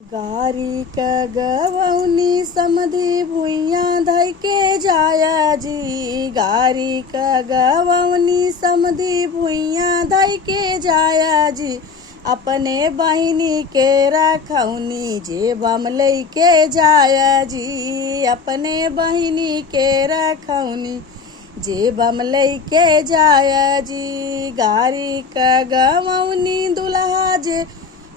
गारी क गवौनी समधी भुइयाँ धइके जाया जी। गारी क गवौनी समधी भुइयाँ धइके जाया जी। अपने बहिनी के रखौनी जेबम लइके जाया जी। अपने बहिनी के रखौनी जेबम लइके जाया जी। गारी क गवौनी दुल्हा जे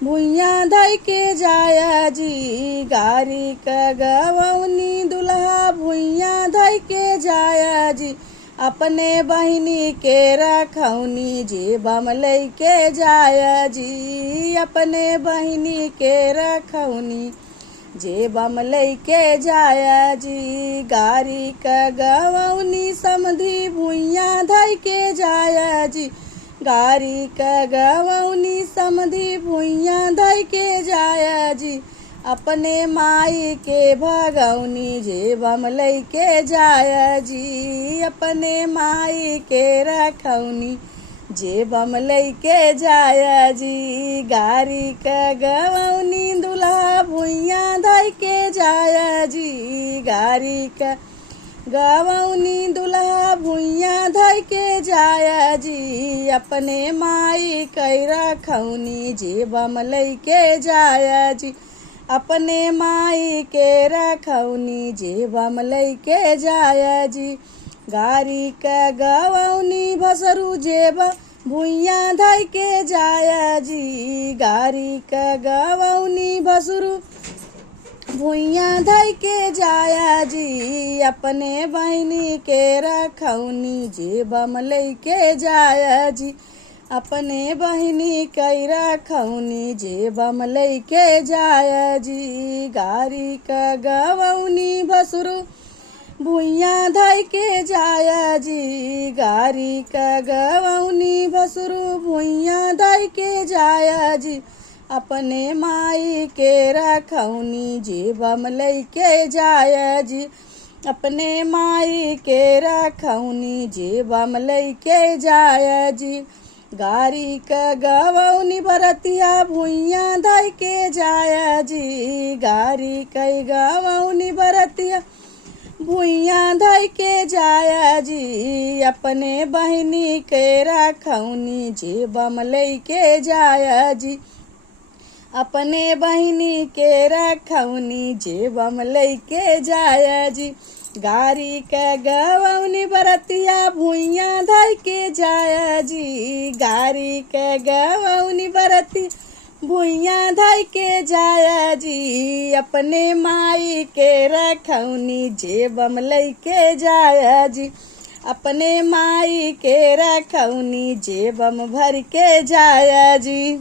भुइयाँ धइके जाया जी। गारी क गवौनी दुल्हा भुइयाँ धइके जाया जी। अपने बहिनी के रखौनी जेबम लइके जाया जी। अपने बहिनी के रखौनी जेबम लइके जाया जी। गारी क गवौनी समधी भुइयाँ धइके जाया जी। गारी क गवौनी समधी भुइयाँ धइके जाया जी। अपने माई के भगौनी जेबम लइके जाया जी। अपने माई के रखौनी जेबम लइके जाया जी। गारी क गवौनी दुल्हा भुइयाँ धइके जाया जी। गारी क गवौनी दुल्हा भुइयाँ धइके जाया जी। अपने माई के रखौनी जेबम लइके जाया जी। अपने माई के रखौनी जेबम लइके जाया जी। गारी क गवौनी भसरू जेबम भुइयाँ धइके जाया जी। गारी क गवौनी भसरू भुइयाँ धइके जाया जी। अपने बहिनी के रखौनी जेबम लइके जाया जी। अपने बहिनी के रखौनी जेबम लइके जाया जी। गारी क गवौनी भसरू भुइयाँ धइके जाया जी। गारी क गवौनी भसरू भुइयाँ धइके जाया जी। अपने माई के रखौनी जेबम लइके जाया जी। अपने माई के रखौनी जेबम लइके जाया जी। गारी क गवौनी बरतिया भुइयाँ धइके जाया जी। गारी क गवौनी बरतिया भुइयाँ धइके जाया जी। अपने बहिनी के रखौनी जेबम लइके जाया जी। अपने बहिनी के रखौनी जेबम लइके जाया जी। गारी क गवौनी बरतिया भुइयाँ धइके जाया जी। गारी क गवौनी बरती भुइयाँ धइके जाया जी। अपने माई के रखौनी जेबम लइके जाया जी। अपने माई के रखौनी जेबम भर के जाया जी।